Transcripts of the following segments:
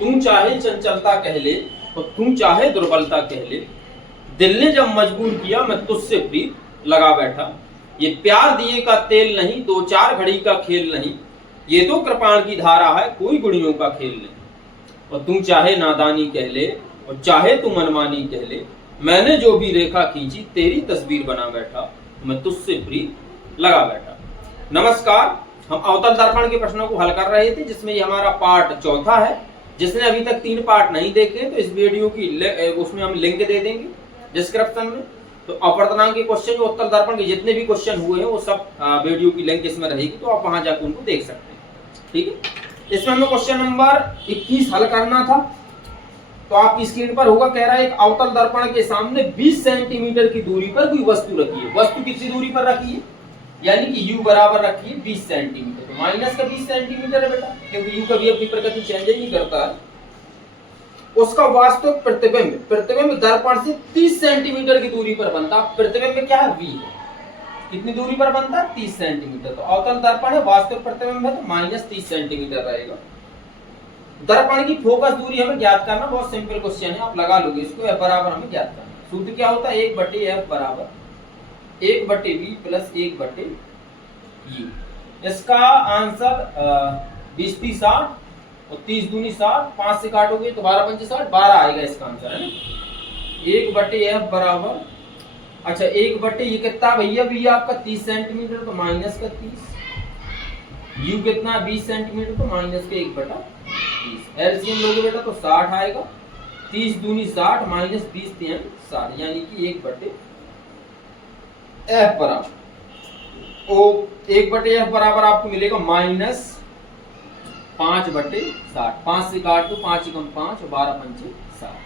तू चाहे चंचलता कह ले और तू चाहे दुर्बलता कह ले, दिल ने जब मजबूर किया मैं तुझसे प्रीत लगा बैठा। ये प्यार दिए का तेल नहीं, दो चार घड़ी का खेल नहीं, ये तो कृपाण की धारा है, कोई गुड़ियों का खेल नहीं। और तू चाहे नादानी कह ले और चाहे तू मनमानी कह ले, मैंने जो भी रेखा खींची तेरी तस्वीर बना बैठा, मैं तुझसे प्रीत लगा बैठा। नमस्कार, हम अवतल दर्पण के प्रश्नों को हल कर रहे थे, जिसमें ये हमारा पार्ट चौथा है। जिसने अभी तक 3 पार्ट नहीं देखे तो इस वीडियो की उसमें हम लिंक दे देंगे डिस्क्रिप्शन में। तो अपर्तनांक के क्वेश्चन जो उत्तर दर्पण के जितने भी क्वेश्चन हुए हैं वो सब वीडियो की लिंक इसमें रहेगी, तो आप वहां जाकर उनको देख सकते हैं। ठीक है, इसमें हमें क्वेश्चन नंबर 21 हल करना था। तो आपकी स्क्रीन पर होगा, कह रहा है एक अवतल दर्पण के सामने 20 सेंटीमीटर की दूरी पर कोई वस्तु रखी है। वस्तु कितनी दूरी पर रखी है, यानी कि u बराबर रखी है 20 सेंटीमीटर। तो माइनस का 20 सेंटीमीटर है बेटा, क्योंकि u कभी अपनी प्रकृति चेंज नहीं करता है। उसका वास्तविक प्रतिबिंब दर्पण से 30 सेंटीमीटर की दूरी पर बनता। प्रतिबिंब क्या है, v है। कितनी दूरी पर बनता है, 30 सेंटीमीटर। तो अवतल दर्पण है, वास्तविक प्रतिबिंब है, तो माइनस 30 सेंटीमीटर रहेगा। दर्पण की फोकस दूरी हमें ज्ञात करना, बहुत सिंपल क्वेश्चन है, आप लगा लोगे इसको। f बराबर हमें ज्ञात करना। सूत्र क्या होता है, 1/f बराबर 1/v प्लस 1/u। इसका आंसर 20 × 60 और 30 दूनी 60, 5 से काटोगे तो 12 × 5 = 60, 12 आएगा इसका आंसर, है ना। 1/f बराबर, अच्छा 1/, ये कितना भैया, भी आपका 30 सेंटीमीटर, तो माइनस का 30। u कितना 20 सेंटीमीटर, तो माइनस के 1/30। एलसीएम लोगे बेटा तो 60 आएगा। 30 दूनी 60 माइनस 20 3 60, यानी कि 1/f बराबर 1/f बराबर आपको मिलेगा माइनस 5/60। 5 से काट दो, 5 × 5 और 12 × 5 = 60,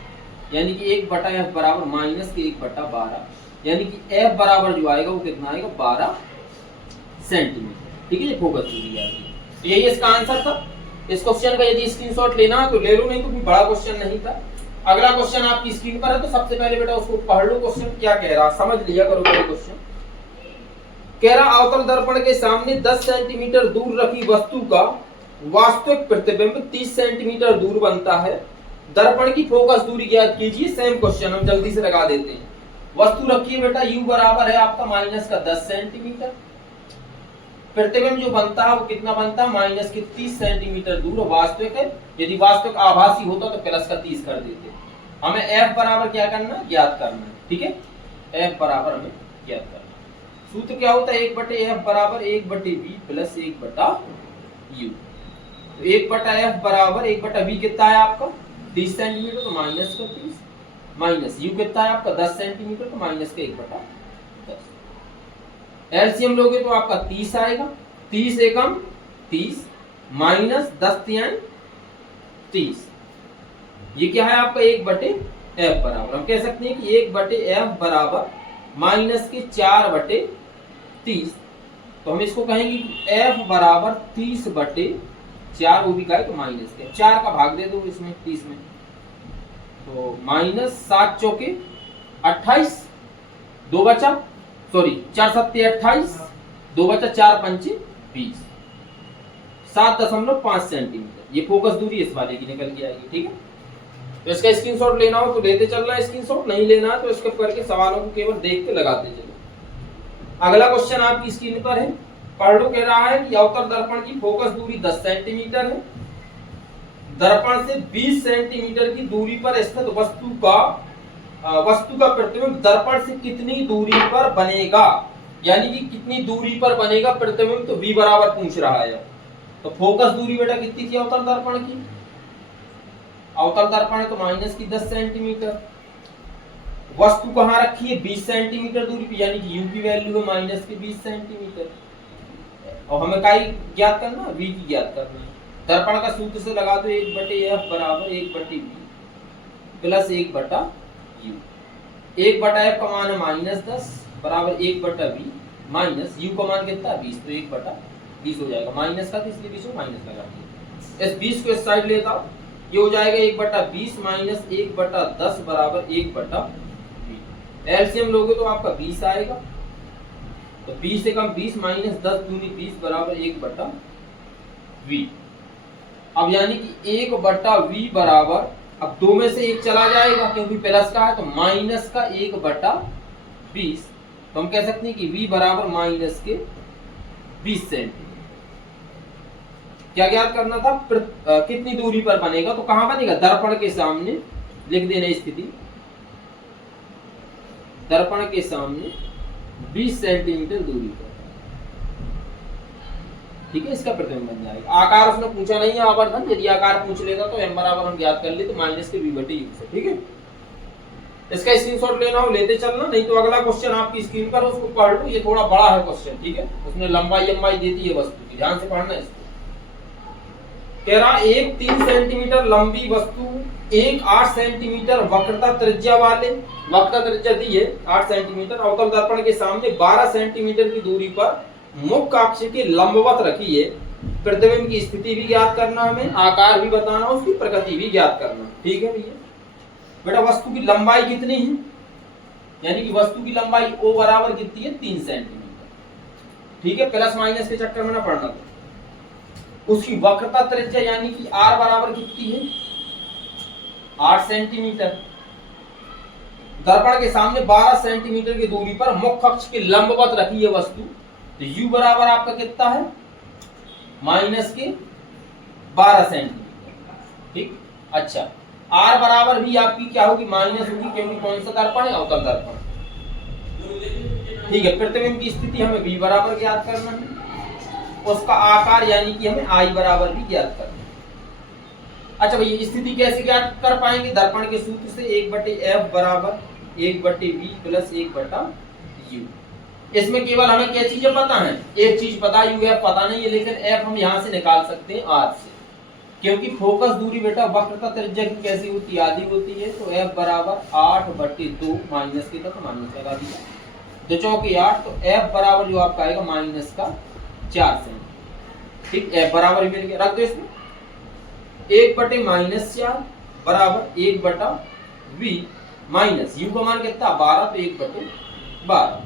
यानी कि 1/f बराबर माइनस के 1/12, यानी कि f बराबर जो आएगा वो कितना आएगा, 12 सेंटीमीटर। ठीक है, ये फोकस दूरी आ गई। तो यही इसका आंसर था। इस क्वेश्चन का यदि स्क्रीनशॉट लेना है तो ले लो, नहीं तो कोई बड़ा क्वेश्चन नहीं था। अगला क्वेश्चन आपकी स्क्रीन पर है, तो सबसे पहले बेटा उसको पढ़ लो। क्वेश्चन क्या कह रहा, समझ लिया करो। क्वेश्चन कह रहा अवतल दर्पण के सामने 10 सेंटीमीटर दूर रखी वस्तु का वास्तविक प्रतिबिंब 30 सेंटीमीटर दूर बनता है। दर्पण की फोकस दूरी ज्ञात कीजिए। सेम क्वेश्चन हम जल्दी से लगा देते हैं। वस्तु रखी है बेटा, u बराबर है आपका माइनस का 10 सेंटीमीटर। प्रतिबिंब जो बनता है वो कितना बनता है, माइनस के 30 सेंटीमीटर दूर। वास्तविक है, यदि वास्तविक आभासी होता तो प्लस का 30 कर देते। हमें f बराबर क्या करना है, ज्ञात करना है। ठीक है, f बराबर हमें ज्ञात करना है। सूत्र क्या होता है, 1/f बराबर 1/v प्लस 1/u। तो 1/f बराबर 1/v कितना है आपका 30 सेंटीमीटर, तो माइनस का 30, माइनस u कितना है आपका 10 सेंटीमीटर, तो माइनस का 1/10। एलसीएम लोगे तो आपका 30 आएगा। 30 एकम 30 माइनस 10 3 30, ये क्या है आपका 1/f बराबर, हम कह सकते हैं कि 1/f बराबर माइनस के 4/30। तो हम इसको कहेंगे कि f बराबर 30/4, वो भी का है तो माइनस के 4 का भाग दे दो इसमें 30 में, तो माइनस 7 चौके 28, 2 बचा, सॉरी 4 7 28, 2 बचा, 4 5 20, 7.5 सेंटीमीटर। ये फोकस दूरी इस वाले की निकल के आएगी। ठीक है, तो इसका स्क्रीनशॉट लेना हो तो लेते चल रहा है, स्क्रीनशॉट नहीं लेना तो इसके करके सवालों को केवल देख के लगाते चलो। अगला क्वेश्चन आपकी स्क्रीन पर है, पढ़ लो। कह रहा है कि अवतल दर्पण की फोकस दूरी 10 सेंटीमीटर है। दर्पण से 20 सेंटीमीटर की दूरी पर स्थित वस्तु का प्रतिबिंब दर्पण से कितनी दूरी पर बनेगा, यानी कि कितनी दूरी पर बनेगा प्रतिबिंब, तो v बराबर पूछ रहा है। तो फोकस दूरी बेटा कितनी थी अवतल दर्पण की, अवतल दर्पण तो माइनस की 10 सेंटीमीटर। वस्तु कहाँ रखी है, 20 सेंटीमीटर दूरी पे, यानी कि u की वैल्यू है माइनस की 20 सेंटीमीटर। और हमें क्या ज्ञात करना, v की ज्ञात करना है। दर्पण का सूत्र से लगा दो, 1/f बराबर 1/v प्लस 1/u। 1/f का मान है -10 बराबर 1/v माइनस u का मान कितना 20, तो 1/20 हो जाएगा। माइनस का, इसलिए बीच में माइनस लगा दिया। इस 20 को इस साइड लेता हूं, ये हो जाएगा 1/20 माइनस 1/10 बराबर 1/v। एलसीएम लोगे तो आपका 20 आएगा। तो 20 से कम 20 माइनस 10 दूनी 20 बराबर 1/v। अब यानी कि 1/v बराबर, अब 2 में से 1 चला जाएगा क्योंकि प्लस का है, तो माइनस का 1/20। तो हम कह सकते हैं कि v बराबर माइनस के 20 सेंटीमीटर। क्या ज्ञात करना था? कितनी दूरी पर बनेगा, तो कहां बनेगा? दर्पण के सामने लिख देना स्थिति, दर्पण के सामने 20 सेंटीमीटर दूरी पर। ठीक है, इसका प्रतिबिंब बन जाएगा। आकार उसने पूछा नहीं है, आवर्धन। यदि आकार पूछ लेगा तो m बराबर हम ज्ञात कर ले, तो माइनस के v/u से। ठीक है, इसका स्क्रीनशॉट लेना हो लेते चलना, नहीं तो अगला क्वेश्चन आपकी स्क्रीन पर, उसको पढ़ लो। ये थोड़ा बड़ा है क्वेश्चन। ठीक है, उसने लंबाई दे दी है वस्तु की, ध्यान से पढ़ना इसको। कह रहा एक 3 सेंटीमीटर लंबी वस्तु, एक 8 सेंटीमीटर वक्रता त्रिज्या वाले, वक्रता त्रिज्या दी है 8 सेंटीमीटर, अवतल दर्पण के सामने 12 सेंटीमीटर की दूरी पर मुख्य अक्ष के लंबवत रखी है। प्रतिबिंब की स्थिति भी ज्ञात करना, हमें आकार भी बताना, उसकी प्रकृति भी ज्ञात करना। ठीक है भैया, बेटा वस्तु की लंबाई कितनी है? यानी कि वस्तु की लंबाई O बराबर कितनी है? 3 सेंटीमीटर। ठीक है, प्लस माइनस के चक्कर में ना पढ़ना। तो उसकी वक्रता त्रिज्या यानी कि R बराबर कितनी है? 8 सेंटीमीटर। दर्पण के सामने 12 सेंटीमीटर की दूरी पर मुख्य अक्ष के लंबवत रखी है वस्तु, तो U बराबर आपका कितना है? माइनस के 12 सेंटीमीटर। ठीक, अच्छा R बराबर भी आपकी क्या होगी? माइनस होगी, क्योंकि कौन सा दर्पण है? अवतल दर्पण। ठीक है, प्रतिबिंब की स्थिति हमें V बराबर ज्ञात करना है, उसका आकार यानी कि हमें I बराबर भी ज्ञात करना है। अच्छा भैया, स्थिति कैसे ज्ञात कर पाएंगे? दर्पण के सूत्र से 1/f बराबर 1/v प्लस 1/u। इसमें केवल हमें क्या चीजें पता है? एक चीज पता, uf पता नहीं है, लेकिन f हम यहां से निकाल सकते हैं r से, क्योंकि फोकस दूरी बेटा वक्रता त्रिज्या की कैसी होती है? आधी होती है। तो f बराबर 8/2 माइनस के, तो माइनस लगा दिया, 2 चौके 8, तो f बराबर जो आपका आएगा माइनस का 4 सेंटीमीटर। ठीक, f बराबर मिल गया, रख दो इसमें 1/-4 बराबर 1/v माइनस u का मान कितना? 12, तो 1/12।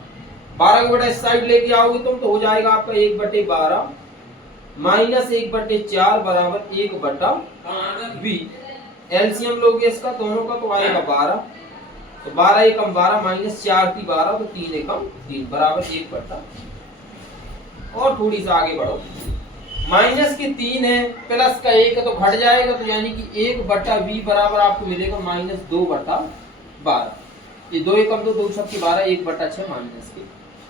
12 को बेटा इस साइड लेके आओगे तुम, तो हो जाएगा आपका 1/12 माइनस 1/4 बराबर 1/v। एलसीएम लोगे इसका दोनों का, तो आएगा 12, तो 12 एकम 12 माइनस 4 × 12, तो 3 एकम 3 बराबर 1/। और थोड़ी सा आगे बढ़ो, माइनस के 3 है, प्लस का 1 है, तो घट जाएगा, तो यानी कि 1/v बराबर आपको मिलेगा माइनस 2/12। ये 2 एकम 2, 2 छक्के 12, 1/6 माइनस के,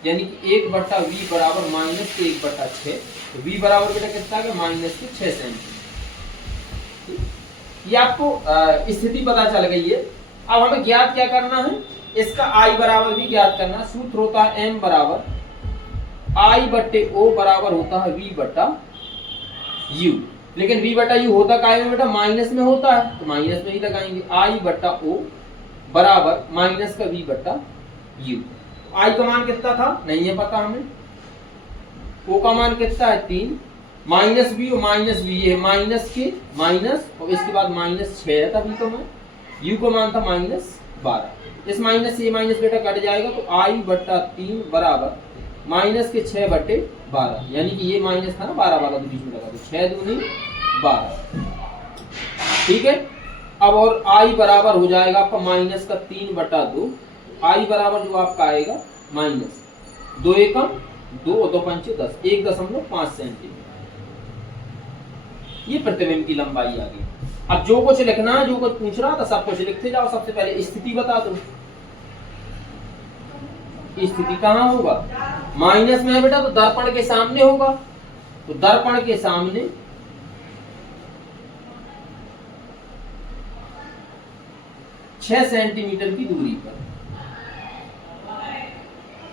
यानी कि 1/v बराबर माइनस के 1/6। तो v बराबर बेटा कितना है? माइनस के 6 सेंटीमीटर। ये आपको स्थिति पता चल गई है। अब हमें ज्ञात क्या करना है? इसका I बराबर भी ज्ञात करना। सूत्र होता है m बराबर I/O बराबर होता है v/u, लेकिन v/u होता काय में बेटा? माइनस में होता है, तो माइनस में ही लगाएंगे। I/O बराबर माइनस का v/u। I का मान कितना था? नहीं है पता हमें। O का मान कितना है? 3 माइनस v और माइनस v, ये माइनस के माइनस, और इसके बाद माइनस 6 है तभी तो मैं, u का मान था -12। इस माइनस से ये माइनस बेटा कट जाएगा, तो I/3 बराबर माइनस के 6/12, यानी कि ये माइनस था ना 12 वाला, तो बीच में लगा दो, 6 दूनी 12। ठीक है, अब और I बराबर हो जाएगा आपका माइनस का 3/2। I बराबर जो आपका आएगा माइनस 2 एकम 2 और 2 पंचे 10, 1.5 सेंटीमीटर। ये प्रतिबिंब की लंबाई आ गई। अब जो कुछ लिखना है, जो कुछ पूछ रहा था, सब कुछ लिखते जाओ। सबसे पहले स्थिति बता दो, स्थिति कहाँ होगा? माइनस में है बेटा, तो दर्पण के सामने होगा, तो दर्पण के सामने 6 सेंटीमीटर की दूरी पर।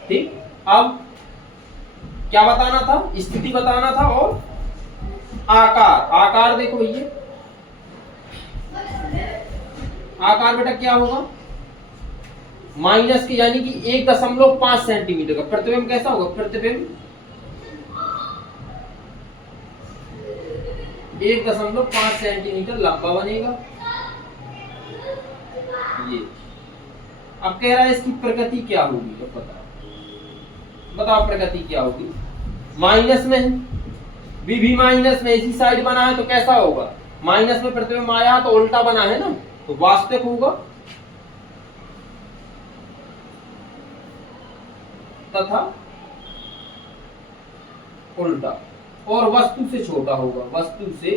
ठीक, अब क्या बताना था? स्थिति बताना था, और आकार। आकार देखो ये आकार बेटा क्या होगा? माइनस के, यानी कि 1.5 सेंटीमीटर का। प्रतिबिंब कैसा होगा? प्रतिबिंब 1.5 सेंटीमीटर लंबा बनेगा। ये अब कह रहा है इसकी प्रकृति क्या होगी, तो बताओ प्रकृति क्या होगी? माइनस में है, भी माइनस में इसी साइड बना है तो कैसा होगा, माइनस में प्रतिबिंब आया तो उल्टा बना है ना, तो वास्तविक होगा तथा उल्टा, और वस्तु से छोटा होगा, वस्तु से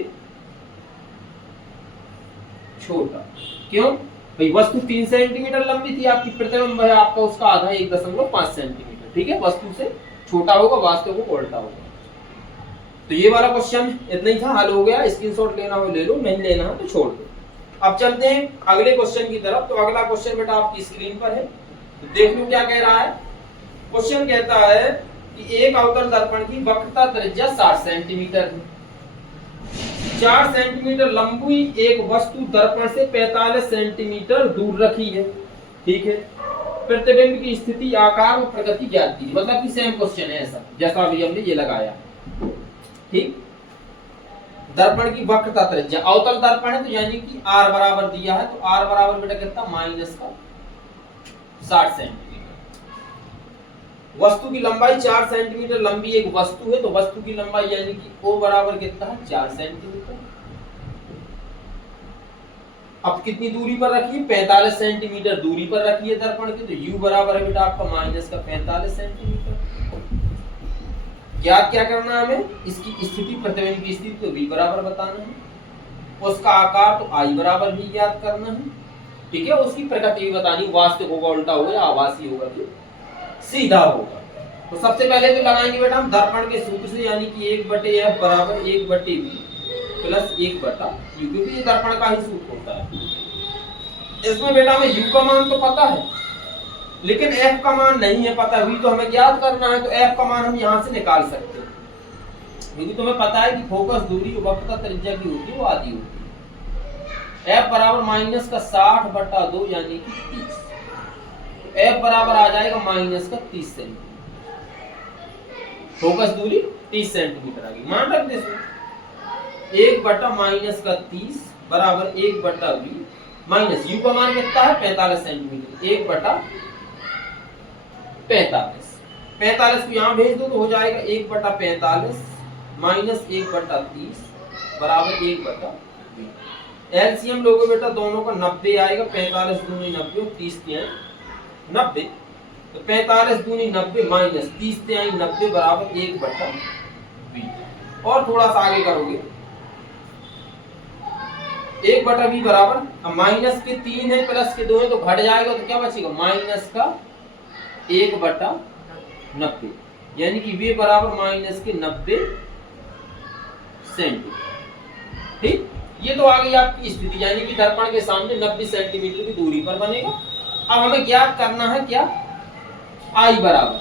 छोटा। क्यों भाई, वस्तु 3 सेंटीमीटर लंबी थी आपकी, प्रतिबिंब है आपका उसका आधा 1.5 सेंटीमीटर, ठीक है, वस्तु से छोटा होगा, वास्तव को उल्टा होगा। तो ये वाला क्वेश्चन इतना ही था, हल हो गया, स्क्रीनशॉट लेना हो ले लो, नहीं लेना है तो छोड़ दो। अब चलते हैं अगले क्वेश्चन की तरफ। तो अगला क्वेश्चन बेटा आपकी स्क्रीन पर है, तो देख लो क्या कह रहा है। क्वेश्चन कहता है कि एक अवतल दर्पण की वक्रता त्रिज्या 60 सेंटीमीटर है, 4 सेंटीमीटर लंबी एक वस्तु दर्पण से 45 सेंटीमीटर दूर रखी है, ठीक है, प्रतिबिंब की स्थिति, आकार और प्रगति ज्ञात कीजिए। मतलब कि सेम क्वेश्चन है ऐसा जैसा अभी हमने ये लगाया, ठीक। दर्पण की वक्रता त्रिज्या, अवतल दर्पण है तो यानी कि r बराबर दिया है, तो r बराबर बेटा कितना, माइनस का 60 सेंटीमीटर। वस्तु की लंबाई 4 सेंटीमीटर लंबी एक वस्तु है, तो वस्तु की लंबाई यानी कि O बराबर कितना है, 4 सेंटीमीटर। अब कितनी दूरी पर रखिए, 45 सेंटीमीटर दूरी पर रखिए दर्पण की, तो U बराबर है बेटा आपका माइनस का 45 सेंटीमीटर। ज्ञात क्या करना है हमें, इसकी स्थिति, प्रतिबिंब की स्थिति तो V बराबर बताना है, उसका आकार तो I बराबर भी ज्ञात करना है, ठीक है, उसकी प्रकृति भी बतानी, वास्तविक होगा, उल्टा होगा या आभासी होगा कि सीधा होगा। तो सबसे पहले तो लगाएंगे बेटा हम दर्पण के सूत्र से, यानी कि 1/f बराबर 1/v प्लस 1/u, क्योंकि ये दर्पण का ही सूत्र होता है। इसमें बेटा हमें u का मान तो पता है, लेकिन f का मान नहीं है पता, v तो हमें ज्ञात करना है, तो f का मान हम यहाँ से निकाल सकते हैं, क्योंकि तुम्हें पता है कि फोकस दूरी वक्रता त्रिज्या की होती है वो आधी होती है। f बराबर माइनस का 60/2 यानी कि 30, तो f बराबर आ जाएगा माइनस का 30 सेंटीमीटर, फोकस दूरी 30 सेंटीमीटर आ गई। मान रख दे 1 माइनस का 30 बराबर 1/v माइनस u का मान कितना है 45 सेंटीमीटर, 1/45 को यहाँ भेज दो तो हो जाएगा 1/45 माइनस 1/30 बराबर 1/20। एलसीएम लोगे बेटा दोनों का 90 आएगा, 45 दूनी 90 और 30 तिहाई 90, तो 45 दूनी 90 माइनस 30 तिहाई 90 बराबर 1/20। और थोड़ा सा आगे करोगे 1/v बराबर, अब माइनस के 3 है प्लस के 2 है तो घट जाएगा, तो क्या बचेगा माइनस का 1/90, यानी कि v बराबर माइनस के 90 सेंटीमीटर, ठीक। ये तो आ गई आपकी स्थिति, यानी कि दर्पण के सामने 90 सेंटीमीटर की दूरी पर बनेगा। अब हमें ज्ञात करना है क्या, I बराबर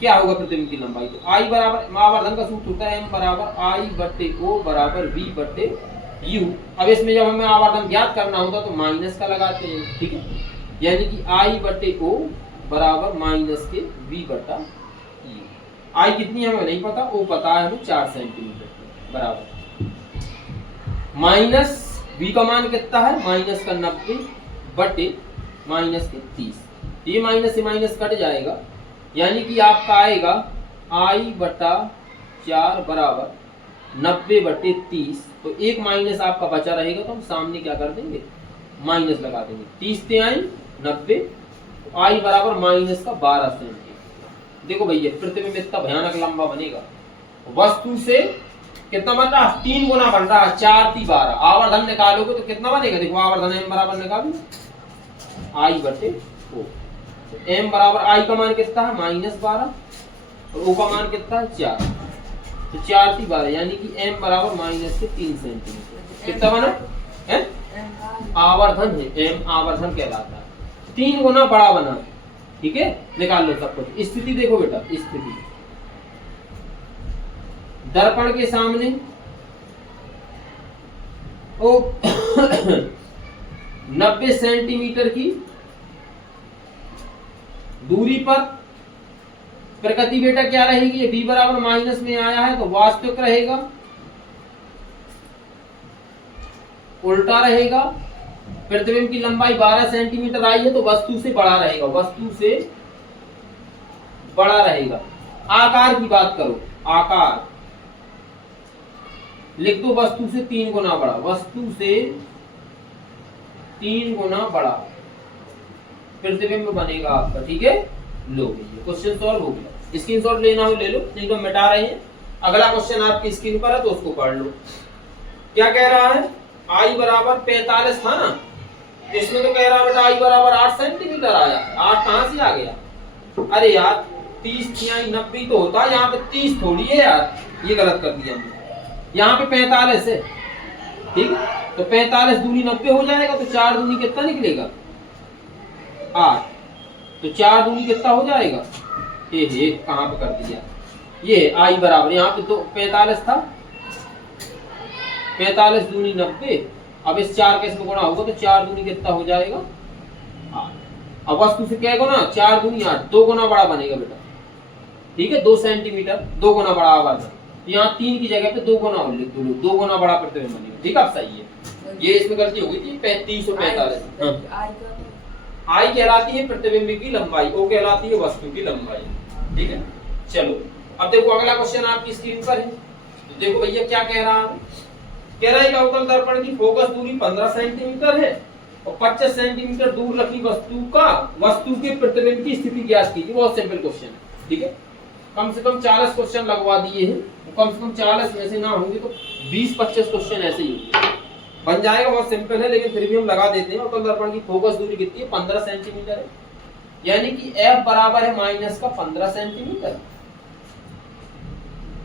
क्या होगा, प्रतिबिंब की लंबाई, तो I बराबर आवर्धन का सूत्र होता है m बराबर I/O बराबर v/u। अब इसमें जब हमें आवर्धन ज्ञात करना होता तो माइनस का लगाते हैं, ठीक है, यानी कि I/O बराबर माइनस के v/u। I कितनी हमें नहीं पता, O पता है हमें 4 सेंटीमीटर बराबर, माइनस v का मान कितना है माइनस का 90 बटे माइनस के 30, ये माइनस से माइनस कट जाएगा, यानी कि आपका आएगा I/4 बराबर 90/30, तो एक माइनस आपका बचा रहेगा, तो हम सामने क्या कर देंगे माइनस लगा देंगे, 30 तिहाई 90, तो I बराबर माइनस का 12 सेंटीमीटर। देखो भैया प्रतिबिंब इतना भयानक लंबा बनेगा, वस्तु से कितना बन रहा है 3 गुना बन रहा है, 4 × 12, आवर्धन निकालोगे तो कितना बनेगा, देखो आवर्धन m बराबर निकालो I/O, m बराबर I का मान कितना है -12 और O का मान कितना है 4, तो 4 × 12 यानी कि m बराबर माइनस के 3 सेंटीमीटर। कितना बना है, आवर्धन है, m आवर्धन कहलाता है, 3 गुना बड़ा बना, ठीक है, निकाल लो सब कुछ। स्थिति देखो बेटा, स्थिति दर्पण के सामने ओ 90 सेंटीमीटर की दूरी पर प्रकृति बेटा क्या रहेगी, v बराबर माइनस में आया है तो वास्तविक रहेगा, उल्टा रहेगा, प्रतिबिंब की लंबाई 12 सेंटीमीटर आई है तो वस्तु से बड़ा रहेगा, वस्तु से बड़ा रहेगा। आकार की बात करो आकार लिख दो वस्तु से 3 गुना बड़ा, वस्तु से 3 गुना बड़ा प्रतिबिंब बनेगा आपका। ठीक है, लो भैया क्वेश्चन सॉल्व हो गया। स्क्रीनशॉट लेना हो ले लो, नहीं तो मिटा रहे हैं। अगला क्वेश्चन आपकी स्क्रीन पर है तो उसको पढ़ लो। क्या कह रहा है, आई बराबर 45 था ना, इसमें तो कह रहा है बेटा आई बराबर 8 सेंटीमीटर आया। 8 कहां से आ गया, अरे यार 30 या 90 तो होता है, यहाँ पे 30 थोड़ी है यार, ये गलत कर दिया हमने। यहाँ पे 45 है, ठीक है, तो 45 दूनी 90 हो जाएगा, तो 4 दूनी कितना निकलेगा 8, तो 4 दूनी कितना हो जाएगा, ये कहां पे कर दिया, ये आई बराबर यहाँ पे तो 45 था, 45 दूनी 90, अब इस 4 के इसमें गुणा होगा तो 4 दूनी कितना हो जाएगा 8। अब वस्तु से क्या गुना, 4 दूनी 8, 2 गुना बड़ा बनेगा बेटा। ठीक है, 2 सेंटीमीटर 2 गुना बड़ा आवाज, यहाँ 3 की जगह पे 2 गुना और लिख दो, 2 गुना बड़ा प्रतिबिंब बनेगा। ठीक है, अब सही है, ये इसमें गलती हो गई थी 35 और 45। आई कहलाती है प्रतिबिंब की लंबाई, ओ कहलाती है वस्तु की लंबाई। ठीक है, चलो अब देखो अगला क्वेश्चन आपकी स्क्रीन पर है। तो देखो भैया क्या कह रहा है, कह रहा है कि अवतल दर्पण की फोकस दूरी 15 सेंटीमीटर है और 25 सेंटीमीटर दूर रखी वस्तु के प्रतिबिंब की स्थिति ज्ञात कीजिए। बहुत सिंपल क्वेश्चन है। ठीक है, कम से कम 40 क्वेश्चन लगवा दिए हैं, कम से कम 40 में से ना होंगे तो 20-25 क्वेश्चन ऐसे ही होंगे, बन जाएगा। बहुत सिंपल है, लेकिन फिर भी हम लगा देते हैं। अवतल दर्पण की फोकस दूरी कितनी है, 15 सेंटीमीटर है, यानी कि F बराबर है माइनस का 15 सेंटीमीटर।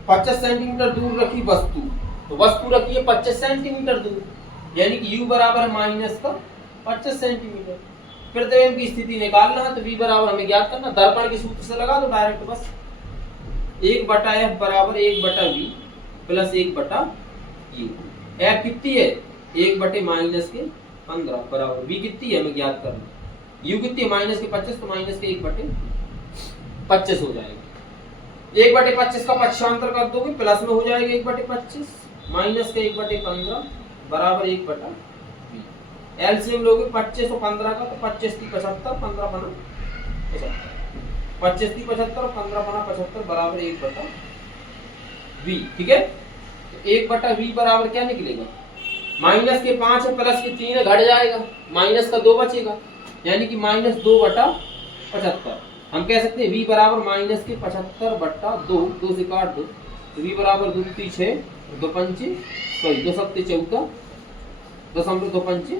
25 सेंटीमीटर दूर रखी वस्तु, तो वस्तु रखी है 25 सेंटीमीटर दूर, यानी कि U बराबर है माइनस का 25 सेंटीमीटर। प्रतिबिंब की स्थिति निकालना है तो V बराबर हमें ज्ञात करना, दर्पण के सूत्र से लगा दो डायरेक्ट, बस 1/F बराबर 1/V प्लस 1/U। F कितनी है, 1 माइनस के 15 बराबर V कितनी है हमें ज्ञात करना, U कितनी है माइनस के 25, तो माइनस के 1/25 हो जाएगा। 1/25 का पक्षांतर कर दोगे प्लस में हो जाएगा 1/25, माइनस के 1/15 बराबर 1/20। एलसीएम लोगे 25 और 15 का, तो 25 की 75, 15 बना 75, 25 की 75 और 15 बना 75 बराबर 1/V। ठीक है, तो 1/V बराबर क्या निकलेगा, माइनस के 5 है प्लस के 3 है, घट जाएगा, माइनस का 2 बचेगा, यानी कि माइनस 2/75। हम कह सकते हैं V बराबर माइनस के 75/2, 2 से काट दो, तो V बराबर 2 3 6 2 5 सॉरी 2 7 14 2.25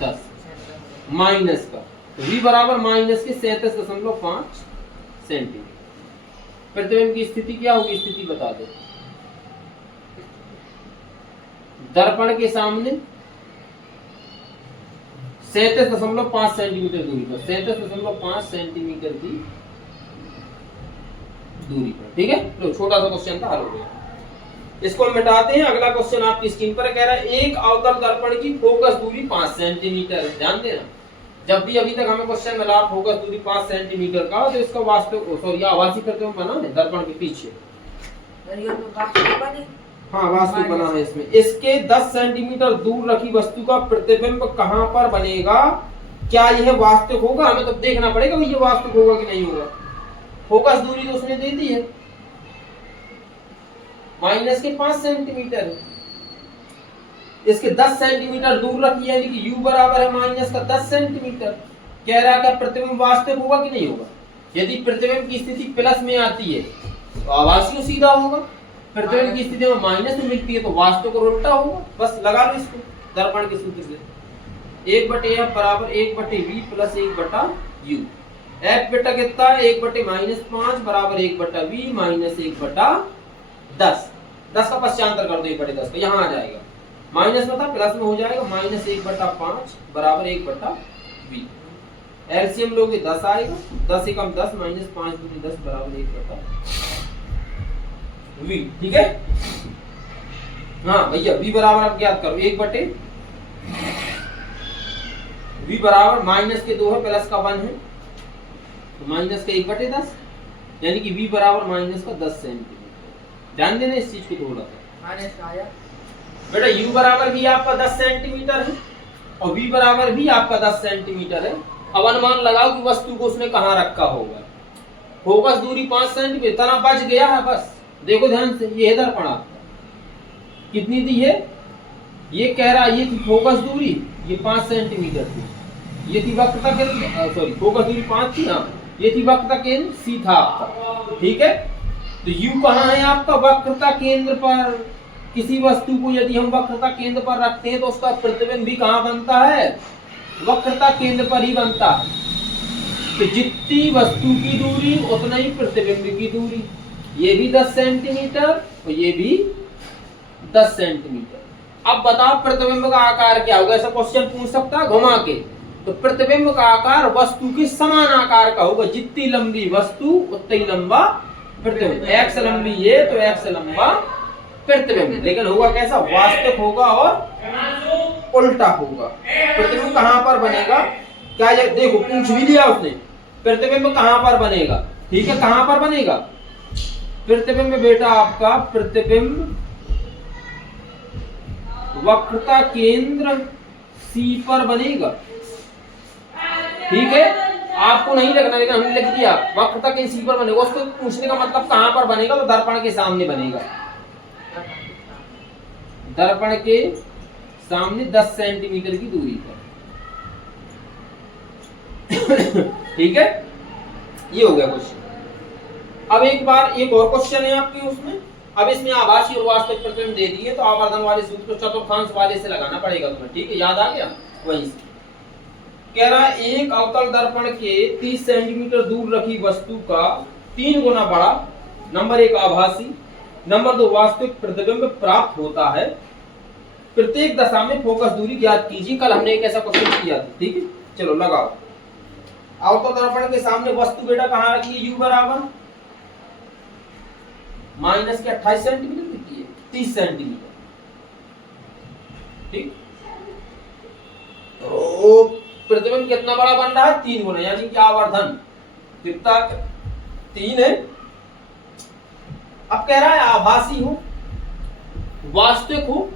10 माइनस का, तो V बराबर माइनस के 37.5 सेंटीमीटर। प्रतिबिंब की स्थिति क्या होगी, स्थिति बता दो। दर्पण के सामने 37.5 सेंटीमीटर दूरी पर, 37.5 सेंटीमीटर की दूरी पर। ठीक है, तो छोटा सा क्वेश्चन था, हल हो गया। इसको हम मिटाते हैं। अगला क्वेश्चन आपकी स्क्रीन पर कह रहा है एक अवतल दर्पण की फोकस दूरी 5 सेंटीमीटर है। ध्यान देना, जब भी अभी तक हमें क्वेश्चन मिला फोकस दूरी 5 सेंटीमीटर का, तो इसका वास्तव सॉरी आभासी करते हुए बना है दर्पण के पीछे, हाँ वास्तविक बना है इसमें। इसके 10 सेंटीमीटर दूर रखी वस्तु का प्रतिबिंब कहां पर बनेगा, क्या यह वास्तविक होगा, हमें तो देखना पड़ेगा ये वास्तविक होगा कि नहीं होगा। फोकस दूरी तो उसने दे दी है माइनस के 5 सेंटीमीटर है, इसके 10 सेंटीमीटर दूर रखी यानी कि U बराबर है माइनस का 10 सेंटीमीटर। कह रहा है प्रतिबिंब वास्तविक होगा कि नहीं होगा। यदि प्रतिबिंब की स्थिति प्लस में आती है तो आभासी सीधा होगा, प्रतिबिंब की स्थिति में माइनस में मिलती है तो वास्तविक और उल्टा होगा। बस लगा लो इसको दर्पण के सूत्र से, 1/F बराबर 1/V प्लस 1/U। F बेटा कितना है 1/-5 बराबर 1/V माइनस 1/10। 10 का पश्चांतर कर दो 1/10 का, यहाँ आ जाएगा, माइनस में था प्लस में हो जाएगा, माइनस 1/5 बराबर 1/V। एलसीएम लोगे 10 आएगा, 10 से कम 10 माइनस 5 दूनी 10 बराबर 1/V। ठीक है, हाँ भैया V बराबर आप ज्ञात करो 1/V बराबर माइनस के 2 है प्लस का 1 है, तो माइनस का 1/10 यानी कि V बराबर माइनस का 10 सेंटीमीटर। ध्यान देना इस चीज को थोड़ा सा। माइनस का आया बेटा U बराबर भी आपका 10 सेंटीमीटर है और V बराबर भी आपका 10 सेंटीमीटर है। अब अनुमान लगाओ कि वस्तु को उसने कहां रखा होगा। फोकस दूरी 5 सेंटीमीटर, इतना बच गया है बस, देखो ध्यान से, ये है दर्पण आपका, कितनी दी है, ये कह रहा ये थी फोकस दूरी, ये 5 सेंटीमीटर थी, ये थी वक्रता केंद्र, सॉरी फोकस दूरी 5 थी ना, ये थी वक्रता केंद्र सी था आपका, ठीक है। तो यू कहाँ है आपका, वक्रता केंद्र पर। किसी वस्तु को यदि हम वक्रता केंद्र पर रखते हैं तो उसका प्रतिबिंब भी कहाँ बनता है, वक्रता केंद्र पर ही बनता है। तो जितनी वस्तु की दूरी उतना ही प्रतिबिंब की दूरी, ये भी 10 सेंटीमीटर और ये भी 10 सेंटीमीटर। अब बताओ प्रतिबिंब का आकार क्या होगा, ऐसा क्वेश्चन पूछ सकता है घुमा के। तो प्रतिबिंब का आकार वस्तु के समान आकार का होगा, जितनी लंबी वस्तु उतना ही लंबा प्रतिबिंब। एक्स लंबी है तो एक्स लंबा प्रतिबिंब, लेकिन होगा कैसा, वास्तविक होगा और उल्टा होगा। प्रतिबिंब कहां पर बनेगा, क्या देखो पूछ भी लिया उसने, प्रतिबिंब कहां पर बनेगा, ठीक है, कहां पर बनेगा प्रतिबिंब बेटा आपका, प्रतिबिंब वक्रता केंद्र सी पर बनेगा, ठीक है। आपको नहीं लगना, लेकिन हमने लिख दिया वक्रता के सी पर बनेगा। उसको पूछने का मतलब कहां पर बनेगा, तो दर्पण के सामने बनेगा, दर्पण के सामने 10 सेंटीमीटर की दूरी पर, ठीक है। ये हो गया क्वेश्चन। अब एक बार एक और क्वेश्चन है आपके उसमें, अब इसमें आभासी और वास्तविक प्रतिबिंब दे दिए, तो आवर्धन वाले सूत्र को चतुर्थांश वाले से लगाना पड़ेगा तुम्हें, ठीक है, याद आ गया। वहीं से कह रहा है एक अवतल दर्पण के 30 सेंटीमीटर दूर रखी वस्तु का 3 गुना बड़ा, नंबर 1 आभासी, नंबर 2 वास्तविक प्रतिबिंब प्राप्त होता है। प्रत्येक दशा में फोकस दूरी ज्ञात कीजिए। कल हमने एक ऐसा क्वेश्चन किया था, ठीक है, चलो लगाओ। अवतल दर्पण के सामने वस्तु बेटा कहां रखी है, यू बराबर माइनस के 28 सेंटीमीटर लिखी है, 30 सेंटीमीटर, ठीक। तो प्रतिबिंब कितना बड़ा बन रहा है, 3 गुना, यानी कि आवर्धन कितना 3 है। अब कह रहा है आभासी हो वास्तविक हो,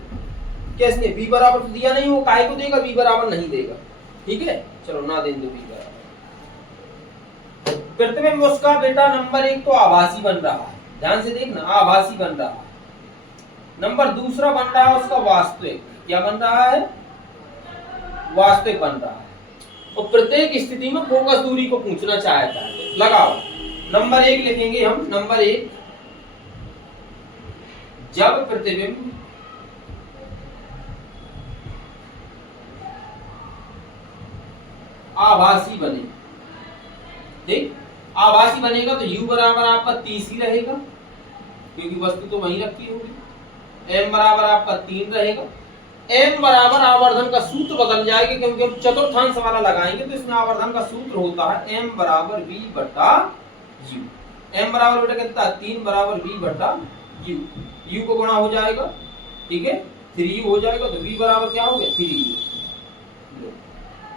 कैसे, बी बराबर तो दिया नहीं, वो काहे को देगा, बी बराबर नहीं देगा, ठीक है, चलो ना दें दो बी बराबर। प्रतिबिंब उसका बेटा नंबर 1 तो आभासी बन रहा है, ध्यान से देखना, आभासी बन रहा है। नंबर दूसरा बन रहा है उसका वास्तविक, क्या बन रहा है, वास्तविक बन रहा है। और प्रत्येक स्थिति में फोकस दूरी को पूछना चाहता है, लगाओ। नंबर 1 लिखेंगे हम, नंबर 1 जब प्रतिबिंब आभासी बने, ठीक, आभासी बनेगा तो u बराबर आपका 30 ही रहेगा, क्योंकि वस्तु तो वहीं रखी होगी। m बराबर आपका 3 रहेगा। m बराबर आवर्धन का सूत्र बदल जाएगा, क्योंकि हम चतुर्थांश वाला लगाएंगे तो इसमें आवर्धन का सूत्र होता है m बराबर v बटा u। m बराबर बेटा कितना, 3 बराबर v बटा u, u को गुणा हो जाएगा, ठीक है, 3u हो जाएगा, तो v बराबर क्या हो गया, 3u।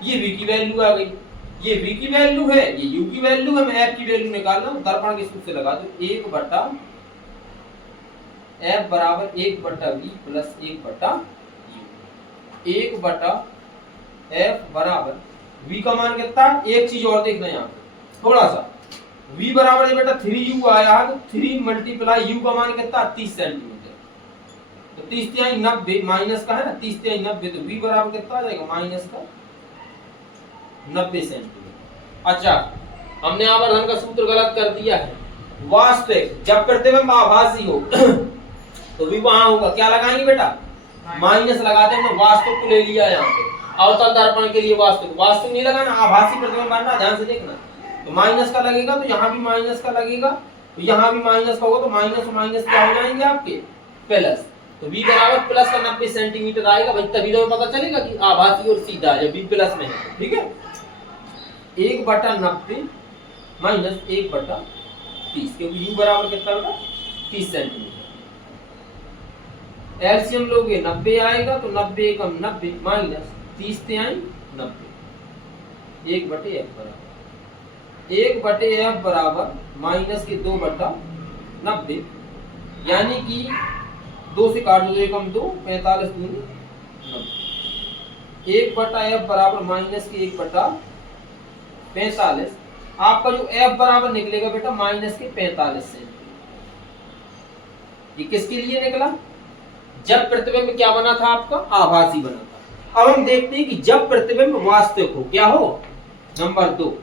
ये v की वैल्यू आ गई, ये v की वैल्यू है, ये u की वैल्यू है, मैं f की वैल्यू निकाल रहा हूं, दर्पण के सूत्र से लगा दो, 1 बटा f बराबर 1 बटा v प्लस 1 बटा u। 1 बटा f बराबर v का मान कितना, एक चीज और देखना यहाँ पे थोड़ा सा, v बराबर है बेटा 3u आया है, तो 3 मल्टीप्लाई u का मान कितना, 30 सेंटीमीटर, तो 30 तिहाई 90 माइनस का है ना, 30 तिहाई 90, तो v बराबर कितना आ जाएगा, माइनस का 90 सेंटीमीटर। अच्छा, हमने आवर्धन का सूत्र गलत कर दिया है। वास्तविक जब प्रतिबिंब आभासी हो तो भी वहां होगा, क्या लगाएंगे बेटा, माइनस लगाते हैं, वास्तविक को ले लिया यहाँ पे, अवतल दर्पण के लिए वास्तविक, वास्तविक नहीं लगाना, आभासी प्रतिबिंब बनना, ध्यान से देखना। तो माइनस का लगेगा तो यहाँ भी माइनस का लगेगा, तो यहाँ भी माइनस का होगा, तो माइनस और माइनस क्या हो जाएंगे आपके, प्लस। तो v बराबर प्लस का 90 सेंटीमीटर आएगा भाई, तभी तो पता चलेगा कि आभासी और सीधा जब v प्लस में है, ठीक है। 1 बटा 90 माइनस 1 बटा 30, क्योंकि u बराबर कितना होगा, 30 सेंटीमीटर। एलसीएम लोगे 90 आएगा, तो 90 कम 90 माइनस 30 तिहाई 90, 1 बटे f बराबर 1 बटे f बराबर माइनस के 2 बटा 90, यानी कि 2 से काट दो, 1 कम 2, 45 दूनी 90। 1 बटा f बराबर माइनस के 1 बटा 45, आपका जो f बराबर निकलेगा बेटा माइनस के 45 सेंटीमीटर, ये किसके लिए निकला? जब प्रतिबिंब क्या बना था आपका? आभासी बना था। अब हम देखते हैं कि जब प्रतिबिंब वास्तविक हो, क्या हो? नंबर 2,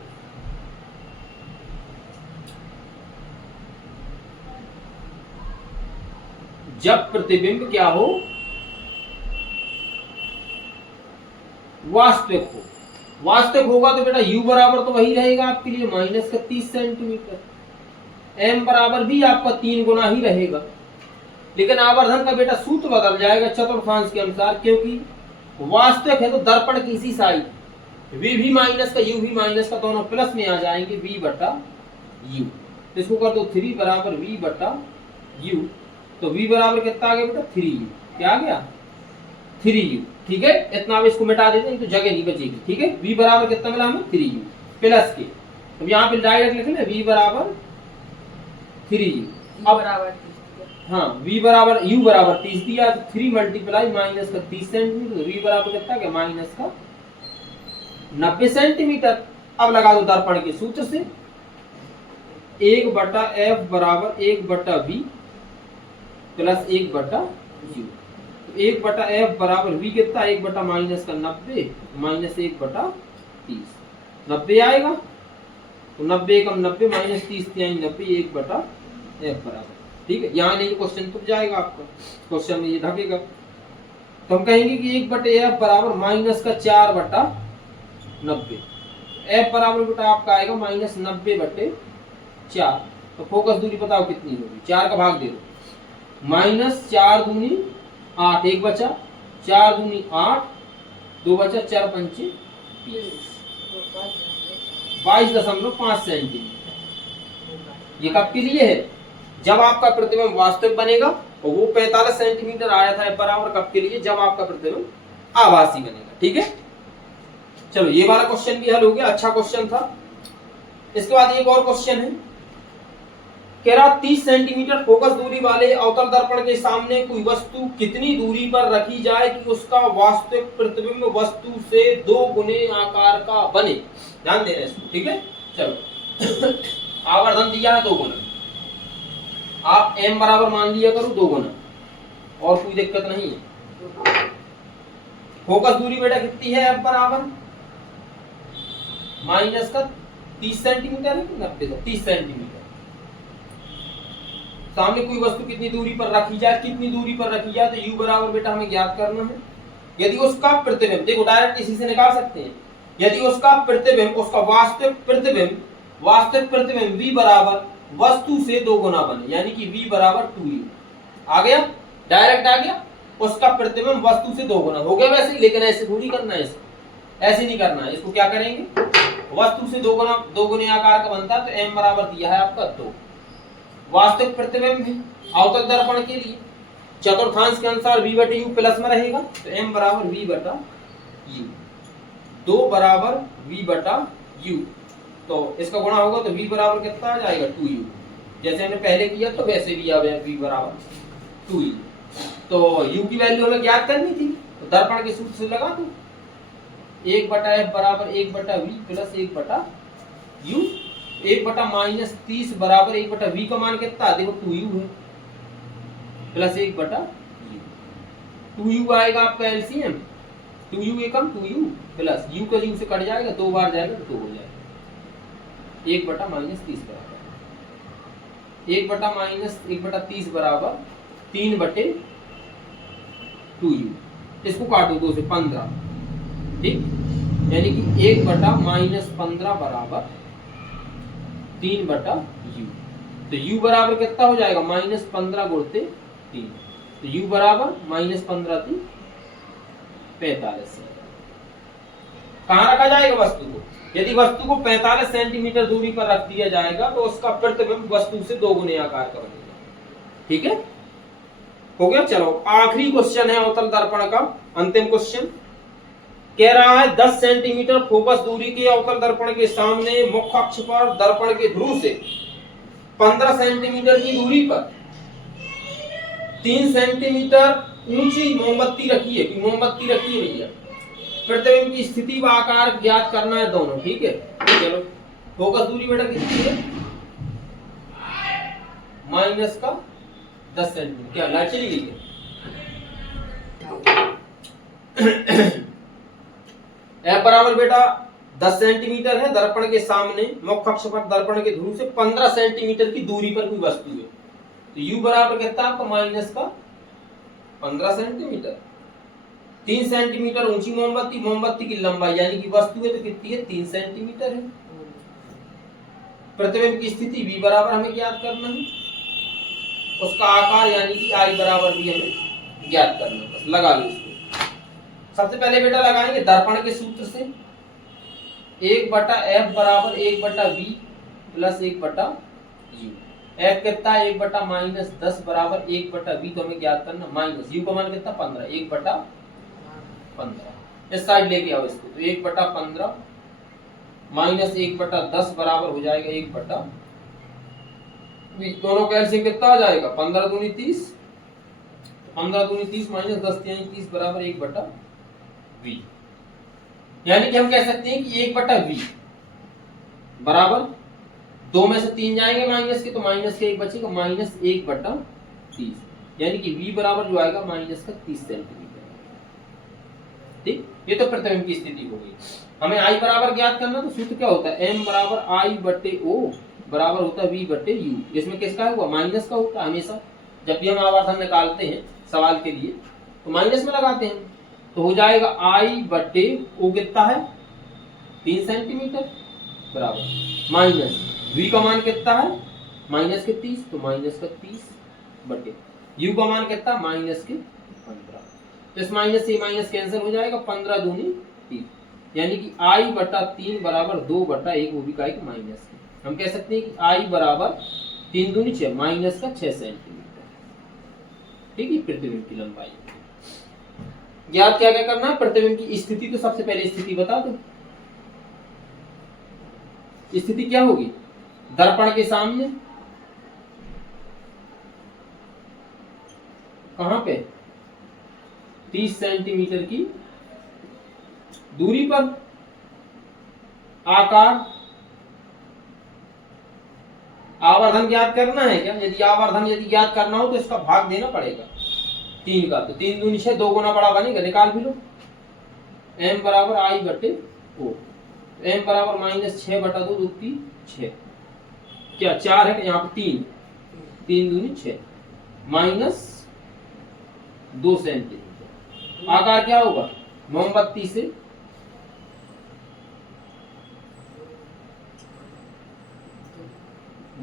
जब प्रतिबिंब क्या हो? वास्तविक हो। वास्तविक होगा तो बेटा u बराबर तो वही रहेगा आपके लिए माइनस का 30 सेंटीमीटर, m बराबर भी आपका 3 गुना ही रहेगा। लेकिन आवर्धन का बेटा सूत्र बदल जाएगा चतुर्थांश के अनुसार, क्योंकि वास्तविक है तो दर्पण की इसी साइड v भी माइनस का u भी माइनस का दोनों प्लस में आ जाएंगे v बटा u। तो इसको कर दो 3 बराबर v बटा u। तो v बराबर कितना आ गया बेटा? 3u। क्या आ गया? 3u। ठीक है, इतना अब इसको मिटा देते हैं तो जगह नहीं बचेगी। ठीक है, v बराबर कितना मिला हमें? 3u प्लस के। अब यहाँ पे डायरेक्ट लिख लें v बराबर 3u। अब हाँ v बराबर u बराबर 30 दिया तो 3 मल्टीप्लाई माइनस का 30 सेंटीमीटर, v बराबर कितना गया? माइनस का 90 सेंटीमीटर। अब लगा दो दर्पण के सूत्र से 1 बटा f बराबर 1 बटा v प्लस 1 बटा u। 1 बटा f बराबर v कितना? 1 बटा माइनस का 90 माइनस 1 बटा 30, 90 आएगा। तो 90 कम 90 माइनस 30 90, 1 बटा f बराबर। ठीक है, यहाँ नहीं क्वेश्चन टूट जाएगा आपका, क्वेश्चन में ये ढकेगा। तो हम कहेंगे कि 1 बटे f बराबर माइनस का 4 बटा 90। f बराबर बेटा आपका आएगा माइनस 90 बटे 4। तो फोकस दूरी बताओ कितनी होगी? 4 का भाग दे दो, माइनस 4 दूनी 8, 1 बचा, 4 दूनी 8, 2 बचा, 4 पंचे 22.5 सेंटीमीटर। ये कब के लिए है? जब आपका प्रतिबिंब वास्तविक बनेगा। और वो 45 सेंटीमीटर आया था बराबर कब के लिए? जब आपका प्रतिबिंब आभासी बनेगा। ठीक है, चलो ये वाला क्वेश्चन भी हल हो गया, अच्छा क्वेश्चन था। इसके बाद एक और क्वेश्चन है, कह रहा 30 सेंटीमीटर फोकस दूरी वाले अवतल दर्पण के सामने कोई वस्तु कितनी दूरी पर रखी जाए कि उसका वास्तविक प्रतिबिंब वस्तु से 2 गुने आकार का बने? ध्यान देना इसको। ठीक है, चलो आवर्धन दिया है 2 गुना, आप m बराबर मान लिया करो 2 गुना, और कोई दिक्कत नहीं है। फोकस दूरी बेटा कितनी है? f बराबर माइनस का 30 सेंटीमीटर है, 90 का 30 सेंटीमीटर। सामने कोई वस्तु कितनी दूरी पर रखी जाए, कितनी दूरी पर रखी जाए? तो u बराबर बेटा हमें ज्ञात करना है। यदि उसका प्रतिबिंब, देखो डायरेक्ट इसी से निकाल सकते हैं, यदि उसका प्रतिबिंब, उसका वास्तविक प्रतिबिंब v बराबर वस्तु से 2 गुना बने, यानी कि v बराबर 2u। आ गया, डायरेक्ट आ गया। उसका प्रतिबिंब वस्तु से 2 गुना हो गया वैसे ही, लेकिन ऐसे थोड़ी करना है, ऐसे नहीं करना है। इसको क्या करेंगे? वस्तु से 2 गुने आकार का बनता है, तो m बराबर दिया है आपका 2। वास्तविक प्रतिबिंब है अवतल दर्पण के लिए, चतुर्थांश के अनुसार v बटे u प्लस में रहेगा, तो m बराबर v बटा u। 2 बराबर v बटा u, तो इसका गुणा होगा तो v बराबर कितना आ जाएगा? 2u। जैसे हमने पहले किया तो वैसे भी आ गया v बराबर 2u। तो u की वैल्यू हमें ज्ञात करनी थी, तो दर्पण के सूत्र से लगा दो 1 बटा f बराबर 1 बटा v प्लस 1 बटा u। 1 बटा माइनस 30 बराबर 1 बटा v का मान कितना? देखो 2u है, प्लस 1 बटा u। 2u आएगा आपका एलसीएम, 2u एकम 2u प्लस u का u से कट जाएगा, 2 बार जाएगा तो 2 हो जाएगा। 1 बटा माइनस 30 बराबर 1 बटा माइनस 1 बटा 30 बराबर 3 बटे 2u। इसको काटो 2 से 15, ठीक, यानी कि 1 बटा माइनस 15 बराबर 3 बटा u। तो u बराबर कितना हो जाएगा? माइनस 15 गुणते 3, तो u बराबर माइनस 15 3 45। कहाँ रखा जाएगा वस्तु को? यदि वस्तु को 45 सेंटीमीटर दूरी पर रख दिया जाएगा तो उसका प्रतिबिंब वस्तु से 2 गुने आकार का बनेगा। ठीक है, हो गया। चलो आखिरी क्वेश्चन है अवतल दर्पण का, अंतिम क्वेश्चन। कह रहा है 10 सेंटीमीटर फोकस दूरी के अवतल दर्पण के सामने मुख्य अक्ष पर दर्पण के ध्रुव से 15 सेंटीमीटर की दूरी पर 3 सेंटीमीटर ऊंची मोमबत्ती रखी है, कि मोमबत्ती रखी है भैया। प्रतिबिंब की स्थिति व आकार ज्ञात करना है दोनों। ठीक है, चलो फोकस दूरी बेटा कितनी है? माइनस का 10 सेंटीमीटर। क्या लाइट चली गई है? F बराबर बेटा 10 सेंटीमीटर है, दर्पण के सामने मुख्य अक्ष पर दर्पण के ध्रुव से 15 सेंटीमीटर की दूरी पर कोई वस्तु है, तो U बराबर कितना आपका माइनस का 15 सेंटीमीटर। 3 सेंटीमीटर ऊंची मोमबत्ती, मोमबत्ती की लंबाई यानी कि वस्तु है तो कितनी है? 3 सेंटीमीटर है। प्रतिबिंब की स्थिति V बराबर हमें ज्ञात करना है, उसका आकार यानी कि I बराबर भी हमें ज्ञात करना है। बस लगा लो इसको। सबसे पहले बेटा लगाएंगे दर्पण के सूत्र से 1/F बराबर 1/V प्लस 1/U। F कितना है? 1/-10 बराबर 1/V, तो हमें ज्ञात करना माइनस U का मान कितना? 15, 1/15। इस साइड लेके आओ इसको, तो 1/15 माइनस 1/10 बराबर हो जाएगा 1/V। दोनों का एलसीएम कितना आ जाएगा? 15 दूनी 30, 15 दूनी 30 माइनस 10 यानी 30 बराबर 1/V। यानी कि हम कह सकते हैं कि 1/V बराबर 2 में से 3 जाएंगे माइनस के, तो माइनस के 1 बचेगा, माइनस 1/30। यानी कि V बराबर जो आएगा माइनस का 30 सेंटीमीटर। ठीक, ये तो प्रतिबिंब की स्थिति हो गई। हमें I बराबर ज्ञात करना, तो सूत्र क्या होता है? M बराबर I/O बराबर होता है V/U। इसमें किसका हुआ? माइनस का होता है। हमेशा जब भी हम आवर्धन निकालते हैं सवाल के लिए तो माइनस में लगाते हैं, तो हो जाएगा I/O कितना है? 3 सेंटीमीटर बराबर माइनस V का मान कितना है? माइनस के 30, तो माइनस का 30/U का मान कितना? माइनस के 15। तो इस माइनस से माइनस कैंसिल हो जाएगा, 15 दूनी 30, यानी कि I/3 बराबर 2/1, वो भी का एक माइनस के। हम कह सकते हैं कि I बराबर 3 दूनी 6 माइनस का 6 सेंटीमीटर। ठीक है, प्रतिबिंब की लंबाई। ज्ञात क्या क्या करना है? प्रतिबिंब की स्थिति। तो सबसे पहले स्थिति बता दो। स्थिति क्या होगी? दर्पण के सामने कहां पे? 30 सेंटीमीटर की दूरी पर। आकार, आवर्धन ज्ञात करना है क्या? यदि आवर्धन ज्ञात करना हो तो इसका भाग देना पड़ेगा 3 का, तो 3 दूनी 6, 2 गुना बड़ा बनेगा, निकाल भी लो। M बराबर I/O, M बराबर माइनस 6/2, 2 3 6, क्या 4 है? यहाँ पे 3, 3 दूनी 6 माइनस 2 सेंटीमीटर। आकार क्या होगा? मोमबत्ती से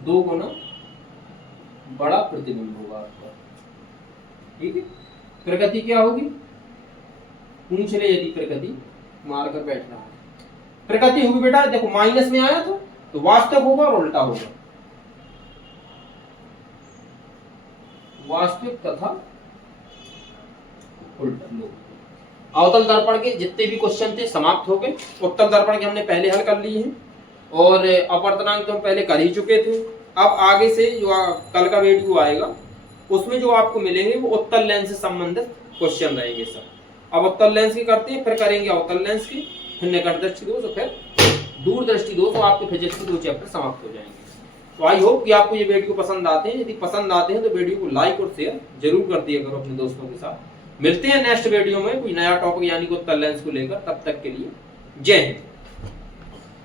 2 गुना बड़ा प्रतिबिंब होगा आपका। ठीक है, प्रकृति क्या होगी? पूछ ले, यदि प्रकृति मारकर बैठ रहा है, प्रकृति होगी बेटा, देखो माइनस में आया तो वास्तविक होगा और उल्टा होगा। वास्तविक तथा उल्टा। अवतल दर्पण के जितने भी क्वेश्चन थे समाप्त हो गए। उत्तल दर्पण के हमने पहले हल कर लिए हैं और अपवर्तनांक तो हम पहले कर ही चुके थे। अब आगे से जो कल का वीडियो आएगा उसमें जो आपको मिलेंगे वो उत्तल लेंस से संबंधित क्वेश्चन रहेंगे सब। अब उत्तल लेंस की करते हैं, फिर करेंगे अवतल लेंस की, फिर निकट दृष्टि दोष और फिर दूर दृष्टि दोष, तो आपके फिजिक्स के 2 चैप्टर समाप्त हो जाएंगे। तो आई होप कि आपको ये वीडियो पसंद आते हैं। यदि पसंद आते हैं तो वीडियो को लाइक और शेयर जरूर कर दिया करो अपने दोस्तों के साथ। मिलते हैं नेक्स्ट वीडियो में कोई नया टॉपिक यानी कि उत्तल लेंस को लेकर। तब तक के लिए जय हिंद।